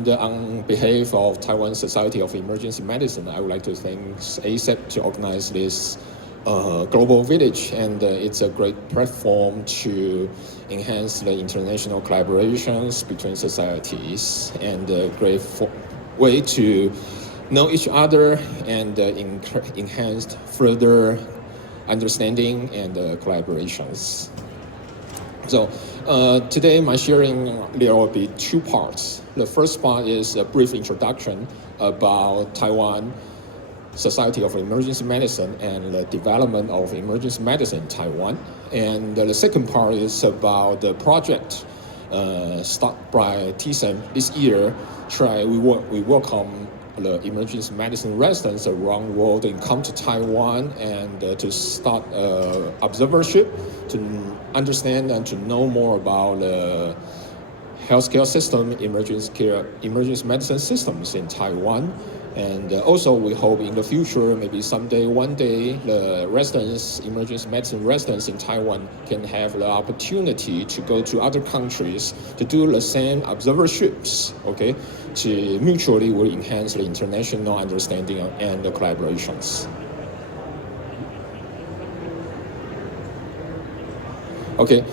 And on behalf of Taiwan Society of Emergency Medicine, I would like to thank ACEP to organize this global village, and it's a great platform to enhance the international collaborations between societies, and a great way to know each other and enhance further understanding and collaborations. So today my sharing, there will be two parts. The first part is a brief introduction about Taiwan Society of Emergency Medicine and the development of emergency medicine in Taiwan. And the second part is about the project started by TSEM this year. We welcome the emergency medicine residents around the world and come to Taiwan and to start observership, to understand and to know more about the healthcare system, emergency medicine systems in Taiwan. And also we hope in the future, maybe someday, one day, the residents, emergency medicine residents in Taiwan can have the opportunity to go to other countries to do the same observerships, okay, to mutually will enhance the international understanding and the collaborations. Okay,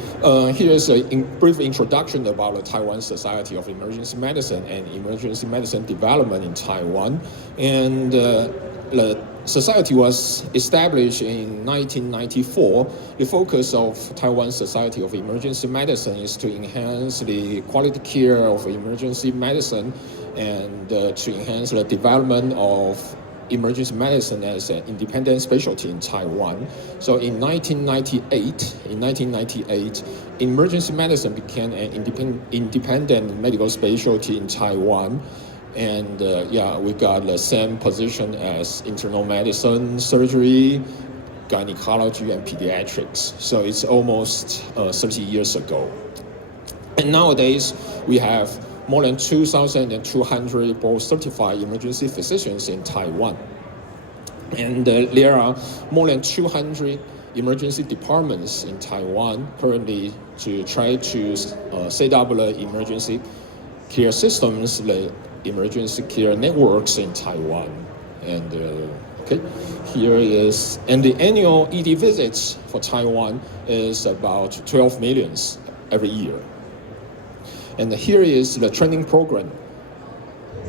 here's a brief introduction about the Taiwan Society of Emergency Medicine and emergency medicine development in Taiwan. And the society was established in 1994. The focus of Taiwan Society of Emergency Medicine is to enhance the quality care of emergency medicine and to enhance the development of emergency medicine as an independent specialty in Taiwan. So in 1998, emergency medicine became an independent medical specialty in Taiwan. And we got the same position as internal medicine, surgery, gynecology, and pediatrics. So it's almost 30 years ago. And nowadays, we have more than 2,200 board-certified emergency physicians in Taiwan. And there are more than 200 emergency departments in Taiwan currently to try to set up the emergency care systems, the emergency care networks in Taiwan. And okay, here is, and the annual ED visits for Taiwan is about 12 million every year. And here is the training program,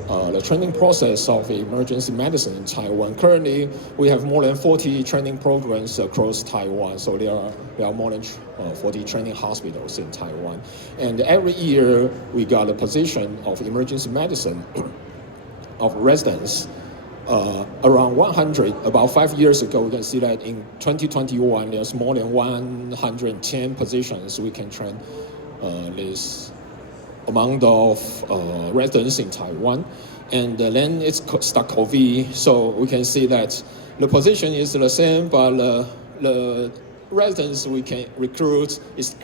the training process of emergency medicine in Taiwan. Currently, we have more than 40 training programs across Taiwan. So there are more than 40 training hospitals in Taiwan. And every year, we got a position of emergency medicine of residents, around 100. About 5 years ago, we can see that in 2021, there's more than 110 positions we can train this amount of residents in Taiwan. And then it's start COVID, so we can see that the position is the same, but the residents we can recruit is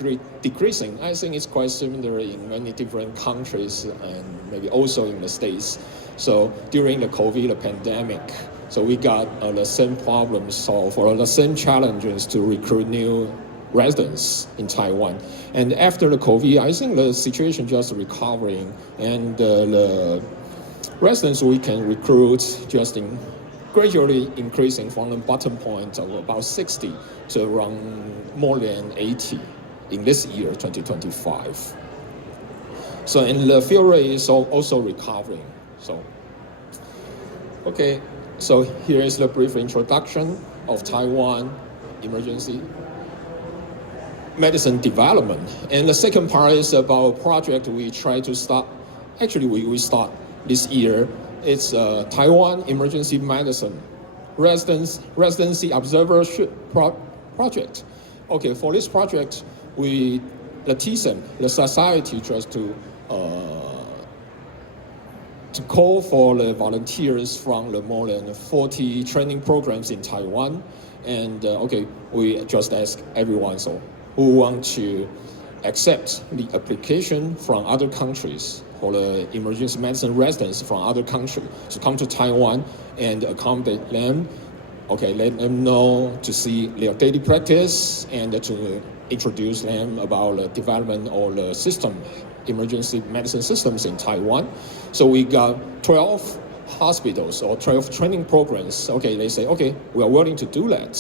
decreasing. I think it's quite similar in many different countries and maybe also in the States. So during the COVID, the pandemic, so we got the same problems solved, or the same challenges to recruit new residents in Taiwan. And after the COVID, I think the situation just recovering, and the residents we can recruit just gradually increasing from the bottom point of about 60 to around more than 80 in this year, 2025. So, and the fill rate is also recovering. So, okay, so here is the brief introduction of Taiwan emergency medicine development. And the second part is about a project we try to start. Actually, we start this year. It's Taiwan Emergency Medicine Residency Observership project. Okay, for this project, the TSEM, the society, tries to call for the volunteers from the more than 40 training programs in Taiwan. And okay, we just ask everyone who want to accept the application from other countries, for the emergency medicine residents from other countries to come to Taiwan and accommodate them. Okay, let them know to see their daily practice and to introduce them about the development of the system, emergency medicine systems in Taiwan. So we got 12 hospitals or 12 training programs. Okay, they say, okay, we are willing to do that.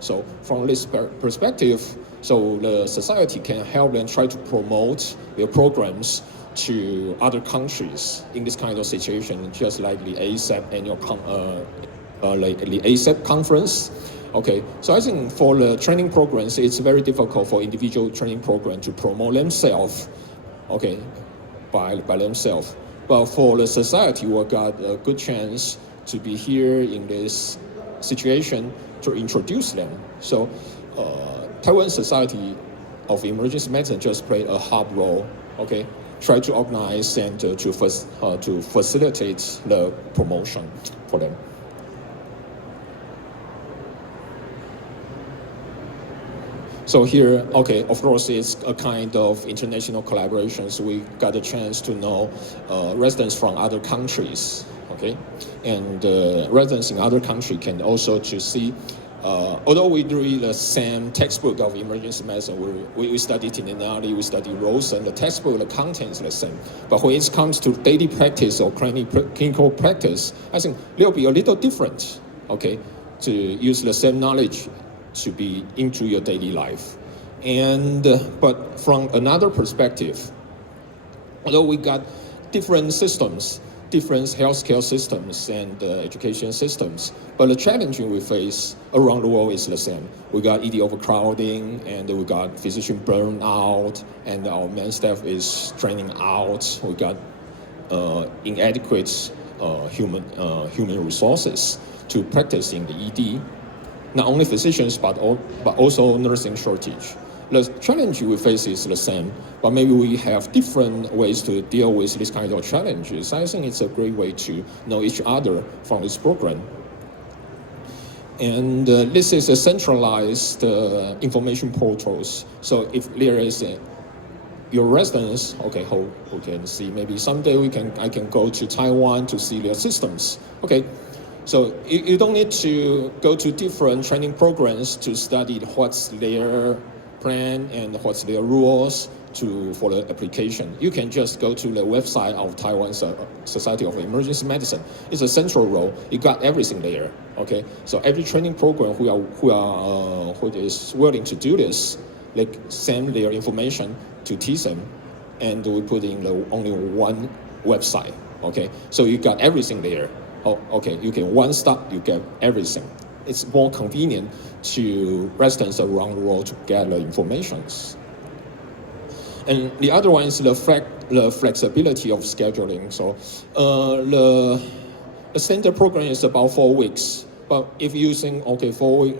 So from this perspective, so the society can help them try to promote their programs to other countries in this kind of situation, just like the ACEP annual like the ACEP conference. Okay, so I think for the training programs, it's very difficult for individual training program to promote themselves, okay, by themselves. But for the society, we got a good chance to be here in this situation to introduce them. So Taiwan Society of Emergency Medicine just played a hub role, okay, try to organize and to facilitate the promotion for them. So here, okay, of course, it's a kind of international collaboration. So we got a chance to know residents from other countries, okay? And residents in other countries can also to see, although we read the same textbook of emergency medicine, we study Tinninelli, we study Rose, and the textbook, the content is the same. But when it comes to daily practice or clinical practice, I think they'll be a little different, okay, to use the same knowledge to be into your daily life. And but from another perspective, although we got different systems, different healthcare systems and education systems, but the challenge we face around the world is the same. We got ED overcrowding, and we got physician burnout, and our main staff is training out. We got inadequate human resources to practice in the ED. Not only physicians, but also nursing shortage. The challenge we face is the same, but maybe we have different ways to deal with this kind of challenges. I think it's a great way to know each other from this program. And this is a centralized information portals. So if there is your residents, okay, who can see, maybe someday I can go to Taiwan to see their systems. Okay. So you don't need to go to different training programs to study what's their plan and what's their rules for the application. You can just go to the website of Taiwan Society of Emergency Medicine. It's a central role. You got everything there. Okay. So every training program who is willing to do this, like send their information to TSEM, and we put in only one website. Okay. So you got everything there. Oh, okay, you can one stop, you get everything. It's more convenient to residents around the world to get the information. And the other one is the flexibility of scheduling. So the center program is about 4 weeks. But if you think, okay,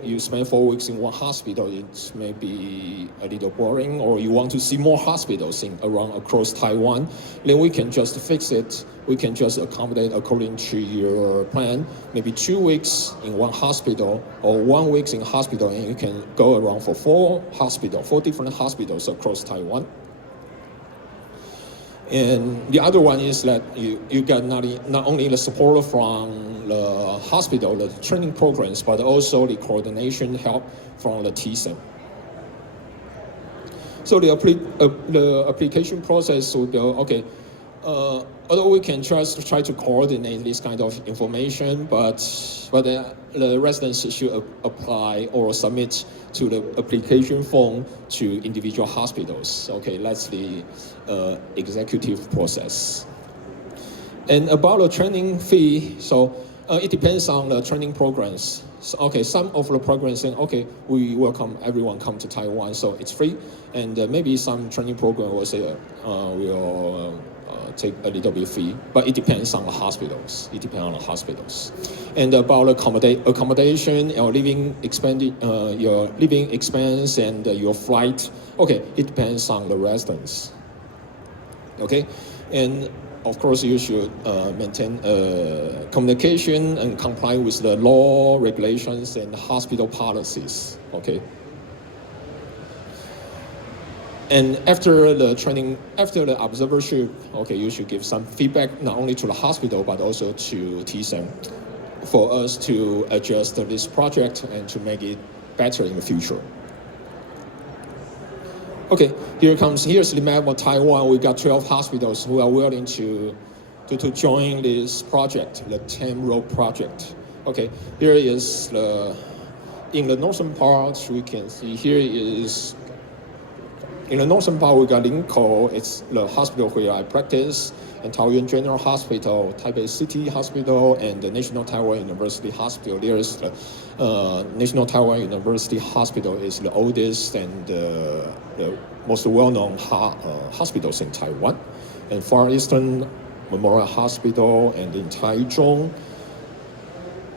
you spend 4 weeks in one hospital, it may be a little boring, or you want to see more hospitals across Taiwan, then we can just fix it. We can just accommodate according to your plan. Maybe 2 weeks in one hospital, or 1 week in a hospital, and you can go around for 4 different hospitals across Taiwan. And the other one is that you get not only the support from the hospital, the training programs, but also the coordination help from the TSEM. So the application process will go, okay, although we can just try to coordinate this kind of information, but the residents should apply or submit to the application form to individual hospitals. Okay, that's the executive process. And about the training fee, so it depends on the training programs. So, okay, some of the programs say, okay, we welcome everyone come to Taiwan, so it's free. And maybe some training program will say we'll take a little bit fee, but it depends on the hospitals. And about accommodation, your living expense and your flight, okay, it depends on the residents. Okay, and of course you should maintain communication and comply with the law, regulations, and hospital policies. Okay. And after the training, after the observership, okay, you should give some feedback not only to the hospital but also to TSEM for us to adjust this project and to make it better in the future. Okay, here's the map of Taiwan. We got 12 hospitals who are willing to join this project, the 10-road project. Okay, here is in the northern part, we can see here is, in the northern part, we got Linkou, it's the hospital where I practice, and Taoyuan General Hospital, Taipei City Hospital, and the National Taiwan University Hospital. There is the National Taiwan University Hospital is the oldest and the most well-known hospitals in Taiwan. And Far Eastern Memorial Hospital, and in Taichung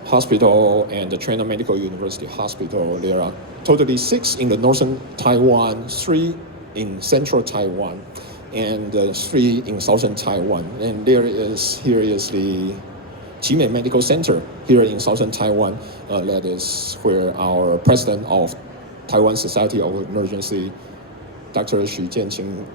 Hospital, and the China Medical University Hospital. There are totally 6 in the northern Taiwan, 3 in central Taiwan, and 3 in southern Taiwan. And here is the Qimei Medical Center here in southern Taiwan. That is where our president of Taiwan Society of Emergency, Dr. Xu Jianqing,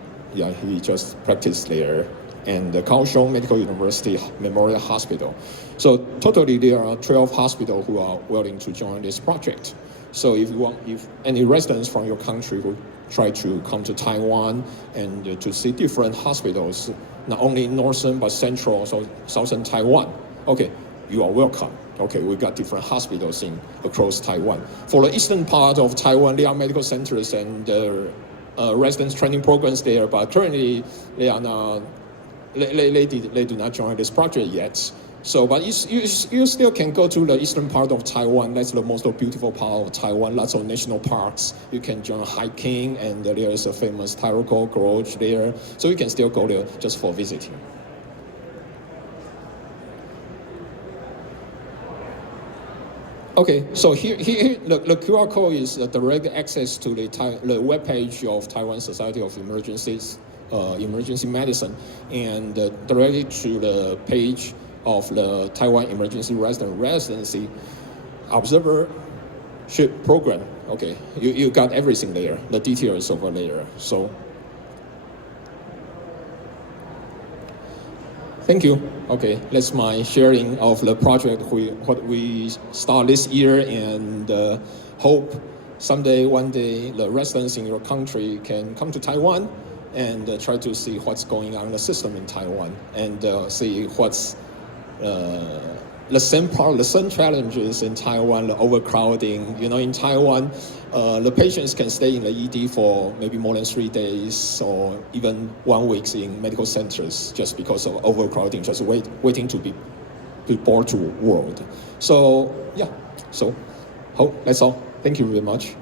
he just practiced there. And the Kaohsiung Medical University Memorial Hospital. So totally there are 12 hospitals who are willing to join this project. So if any residents from your country who try to come to Taiwan and to see different hospitals, not only northern but central, also southern Taiwan, okay, you are welcome. Okay, we got different hospitals across Taiwan. For the eastern part of Taiwan, there are medical centers and residents training programs there, but currently they are not. They do not join this project yet. So, but you still can go to the eastern part of Taiwan. That's the most beautiful part of Taiwan. Lots of national parks. You can join hiking, and there is a famous Tairoko Gorge there. So you can still go there just for visiting. Okay, so here the QR code is direct access to the webpage of Taiwan Society of Emergency Medicine, and directly to the page of the Taiwan Emergency Residency Observership program. Okay, you got everything there, the details over there. So, thank you. Okay, that's my sharing of the project, what we start this year, and hope someday, one day, the residents in your country can come to Taiwan and try to see what's going on in the system in Taiwan, and see what's the same challenges in Taiwan, the overcrowding. You know, in Taiwan, the patients can stay in the ED for maybe more than 3 days or even 1 week in medical centers just because of overcrowding, just waiting to be brought to world. So yeah, so that's all. Thank you very much.